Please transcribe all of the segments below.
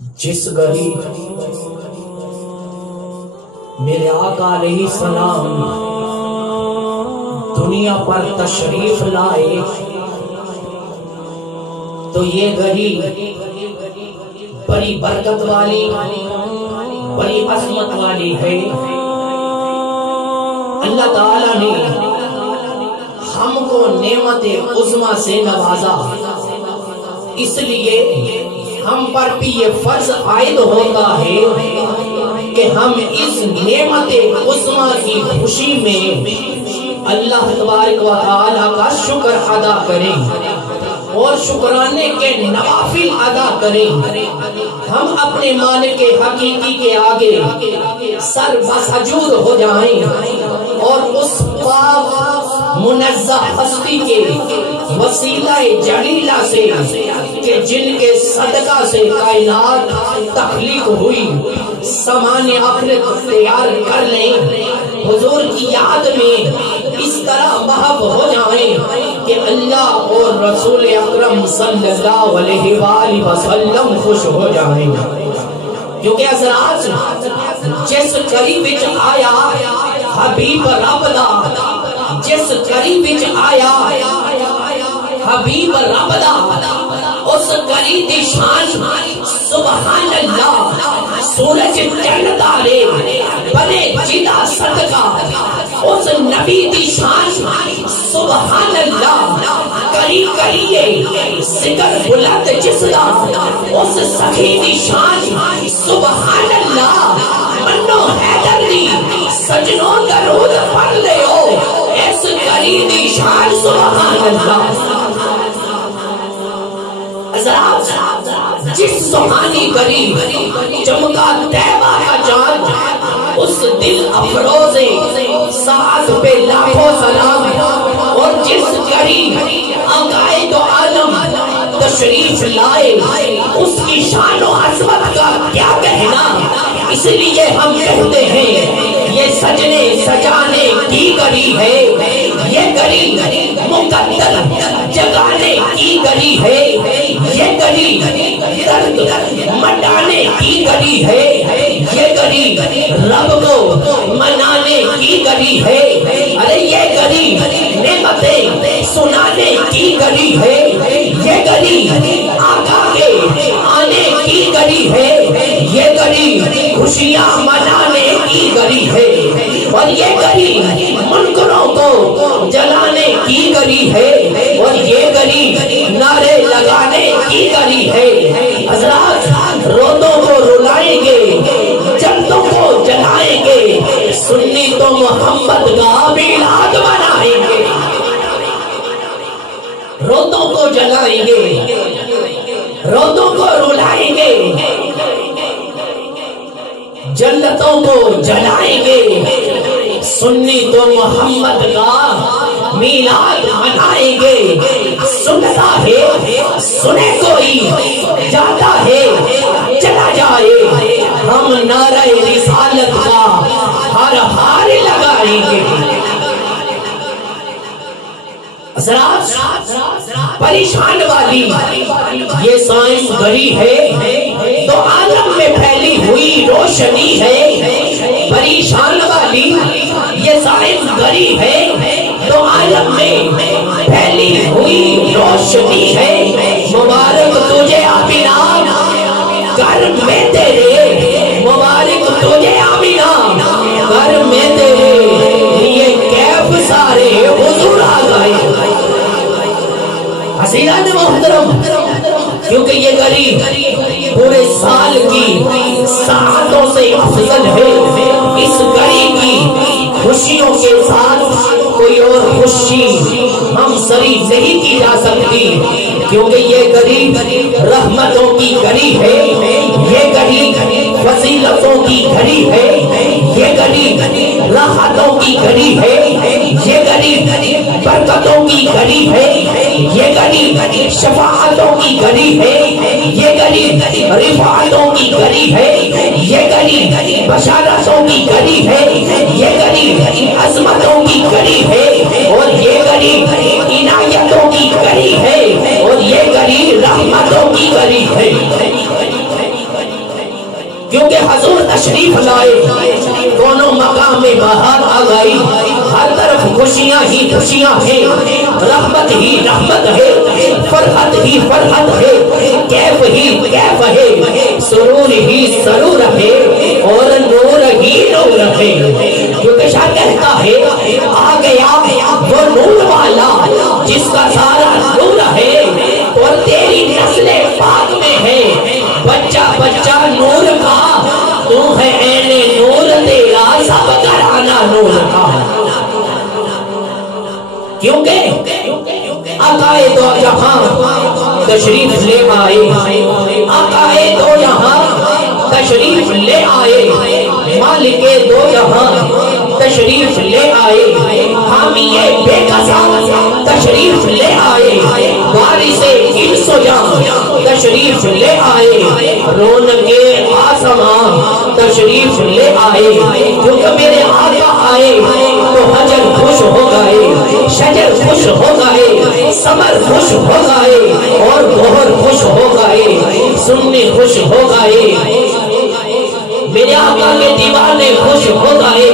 جس گھڑی میرے آقا علیہ السلام دنیا پر تشریف لائے تو یہ گھڑی بڑی برکت والی بڑی عظمت والی ہے۔ اللہ تعالیٰ نے ہم کو نعمت عظمیٰ سے نوازا، اس لیے ہم پر بھی یہ فرض عائد ہوتا ہے کہ ہم اس نعمت عظمیٰ کی خوشی میں اللہ تبارک و تعالی کا شکر ادا کریں اور شکرانے کے نوافل ادا کریں۔ ہم اپنے مالک حقیقی کے آگے سر بسجود ہو جائیں اور اس پاک منزہ ہستی کے وسیلہ جلیلہ سے کہ جن کے صدقہ سے کائنات تخلیق ہوئی سامان آخرت تیار کر لیں، حضور کی یاد میں اس طرح محب ہو جائیں کہ اللہ اور رسول اکرم صلی اللہ علیہ وآلہ وسلم خوش ہو جائیں۔ کیونکہ حضرات جس قریب وچ آیا حبیب رب دا، جس قریب وچ آیا حبیب رب دا، اس قریب دی شان سبحان اللہ، سورج چند تارے بنے جدا صدقہ، اس نبی دی شان سبحان اللہ، کری کریے ذکر بلند جس دا، اس سخی دی شان سبحان اللہ، منو حیدر دی سجنوں درود پڑھ لے ہو، اس کری دی شان سبحان اللہ۔ جس سبحانی گری چمکا طیبہ کا چاند، اس دل افروز ساتھ پہ لاکھوں سلام، اور جس گری آقائے دو عالم تشریف لائے اس کی شان و عظمت کا کیا کہنا۔ اس لیے ہم کہتے ہیں یہ سجنے سجانے کی گری ہے، یہ گری مقدر جگانے کی گری ہے، یہ گری درد مٹانے کی گری ہے، یہ گری رب کو منانے کی گری ہے، ارے یہ گری نعمتیں سنانے کی گری ہے، یہ گری آقا کے آنے کی گری ہے، یہ گری خوشیاں منانے کی گری ہے، اور یہ گری منکروں کو جلانے کی گری ہے، اور یہ گری نعرے لگانے کی گری ہے۔ حضرات روتوں کو رلائیں گے، جنتوں کو جلائیں گے، سنی تو محمد کا میلاد منائیں گے، روتوں کو جلائیں گے، روتوں کو رلائیں گے، جنتوں کو جلائیں گے، سنی تو محمد کا میلاد منائیں گے۔ سنتا ہے سنے کوئی، جاتا ہے چلا جائے، ہم نعرہ رسالت کا ہر ہار لگائیں گے۔ پریشان والی یہ سائنس گھڑی ہے تو عالم میں پھیلی ہوئی روشنی ہے، پریشان والی یہ سائنس گھڑی ہے تو عالم میں پھیلی ہوئی روشنی ہے۔ مبارک تجھے آمینہ گھر میں تیرے، مبارک تجھے آمینہ گھر میں تیرے، یہ کیف سارے حضور آ گئے۔ حسینان محترم، کیونکہ یہ گھڑی پورے سال کی ساعتوں سے افضل ہے، اس گھڑی کی خوشیوں کے ساتھ کوئی اور خوشی ہم سری نہیں کی جا سکتی، کیونکہ یہ گھڑی رحمتوں کی گھڑی ہے، یہ گھڑی فضیلتوں کی گھڑی ہے، یہ گھڑی راحتوں کی گھڑی ہے، یہ گھڑی برکتوں کی گھڑی ہے، یہ گھڑی شفاعتوں کی گھڑی ہے، یہ گھڑی رفعتوں کی گھڑی ہے، یہ گھڑی بشارتوں کی گھڑی ہے، یہ گھڑی عظمتوں کی گھڑی ہے، اور یہ گھڑی عنایتوں کی گھڑی ہے، اور یہ گھڑی رحمتوں کی گھڑی ہے۔ میں بہار آ گئی، ہر طرف خوشیاں ہی خوشیاں ہیں، رحمت ہی رحمت ہے، فرحت ہی فرحت ہے، کیف ہی کیف ہے، سرور ہی سرور ہے، اور نور ہی نور ہے۔ کیونکہ شاہ کہتا ہے آ گیا وہ نور والا جس کا سارا نور ہے، اور تیری نسل پاک میں ہے بچہ بچہ نور کا، تو ہے عین نور تیرا سب گھرانہ نور کا۔ کیونکہ آقا دو جہاں تشریف لے آئے، آقا دو یہاں تشریف لے آئے، مالک دو جہاں تشریف لے آئے، حامی بے قصا تشریف لے آئے، وارث انس و جان تشریف لے آئے، رونق آسمان تشریف لے آئے۔ کیونکہ میرے آقا آئے تو حجر خوش ہو گئے، شجر خوش ہو گئے، ثمر خوش ہو گئے، اور بہر خوش ہو گئے، سنی خوش ہو گئے، میرے آقا کے دیوانے خوش ہو گئے،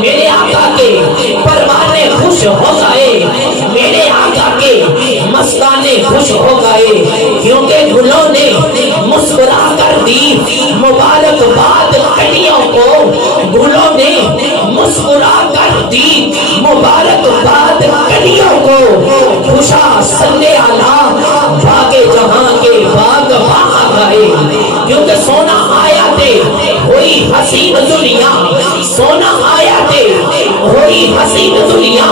میرے آقا کے پروانے خوش ہو گئے، میرے آقا کے مستانے خوش ہو گئے، کیونکہ گلوں نے مسکرا کر دی مبارکباد کلیوں کو، گلوں نے مسکرا کر دی مبارکباد کلیوں کو، خوشا صلی اللہ باغ جہاں کے باغ آ گئے۔ کیونکہ سونا آیا تھے ہوئی حسین دنیا، سونا آیا تھے ہوئی حسین دنیا،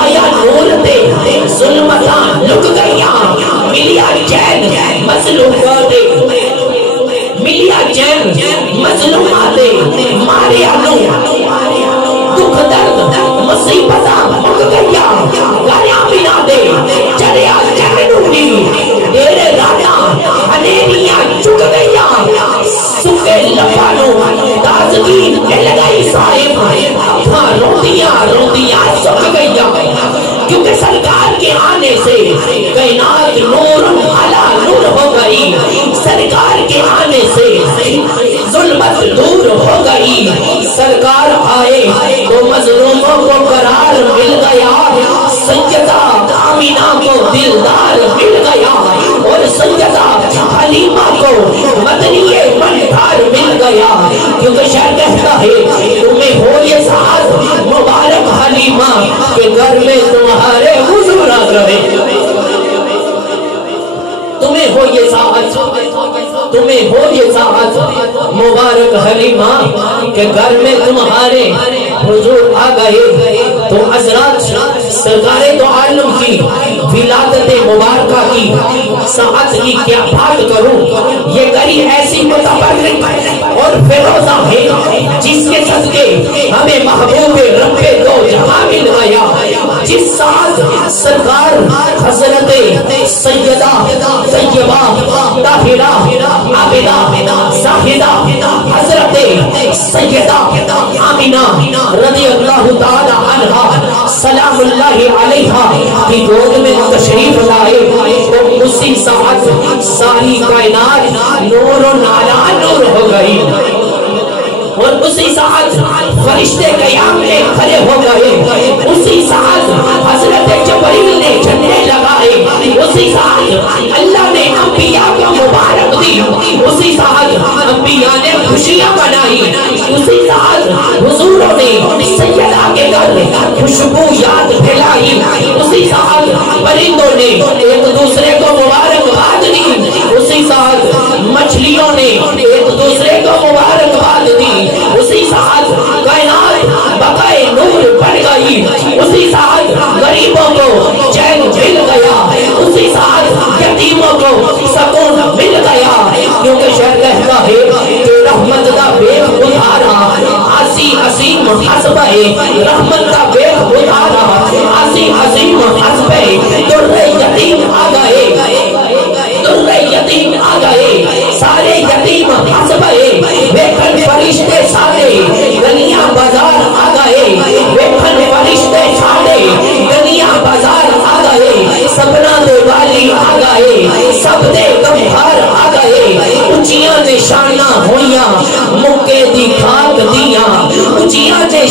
آیا نور تے ظلمتاں لک گئیاں، ملیا چین مظلومات، ملیا چین مظلومات، ماریا نو دکھ درد مصیبتاں مک گئیاں، گایا بنا دے چریا چینوڑی، تیرے رانا انیریاں چک گئیاں، سکے لپانو تازگی مل گئی صاحب، اکھاں روندیاں روندیاں سک گئیاں، کیونکہ سرکار کے آنے سے کائنات نور علا نور ہو گئی، سرکار کے آنے سے ظلمت دور ہو گئی، سرکار آئے تو مظلوموں کو قرار مل گیا، سیدہ آمینہ کو دلدار مل گیا، اور سیدہ حلیمہ کو مدنی منظار مل گیا۔ کیونکہ شاعر کہتا ہے تمہیں ہو یہ سعادت مبارک حلیمہ کہ گھر میں تمہارے حضور آ رہے، تمہیں ہو یہ سعادت، تمہیں ہو یہ سعادت مبارک حلیمہ کہ گھر میں تمہارے حضور آ گئے۔ تو حضرات سرکار دو عالم کی ولادت مبارکہ کی سعادت کی کیا بات کروں، یہ گری ایسی متبرک اور فیروزہ ہے جس کے صدقے ہمیں محبوب رب دو جہاں مل گیا، جس ساتھ سرکار حضرت سیدہ طیبہ طاہرہ عابدہ زاہدہ حضرت سیدہ آمینہ رضی اللہ تعالی عنہا سلام اللہ علیہا کی گود میں تشریف لائے، تو اسی ساتھ ساری کائنات نور و نالا نور ہو گئی، اور اسی ساتھ فرشتے قیام میں کھڑے ہو گئے، اسی ساتھ حضرت جبریل نے جھنڈے لگائے، اسی ساتھ اللہ نے انبیاء کو مبارک دی، اسی ساتھ انبیاء نے خوشیاں منائی، اسی ساتھ حضوروں نے سیدہ کے گھر خوشبو یاد پھیلائی، اسی ساتھ پرندوں نے ایک دوسرے کو مبارکباد دی، اسی ساتھ مچھلیوں نے ایک دوسرے کو مبارکباد دی، اسی ساتھ کائنات بقائے نور بن گئی، اسی ساتھ غریبوں کو چین مل گیا، اسی ساتھ یتیموں کو سکون مل گیا۔ کیونکہ شعر کہتا ہے کہ رحمت دا بیگ اتارا آسی عظیم حسبہ، رحمت دا بیگ اتارا آسی عظیم حسبہ، در یتیم آ گئے، در یتیم آ گئے، سارے یتیم حسبہ، ویکھن فرشتے سارے دنیا بازار آ گئے، ویکھن فرشتے سارے دنیا بازار آ گئے، سبنا دے والی آ گئے، سب دے گمبھار آ گئے، اونچیاں نشانہ ہویاں مکے دی کھاک دیاں، اونچیاں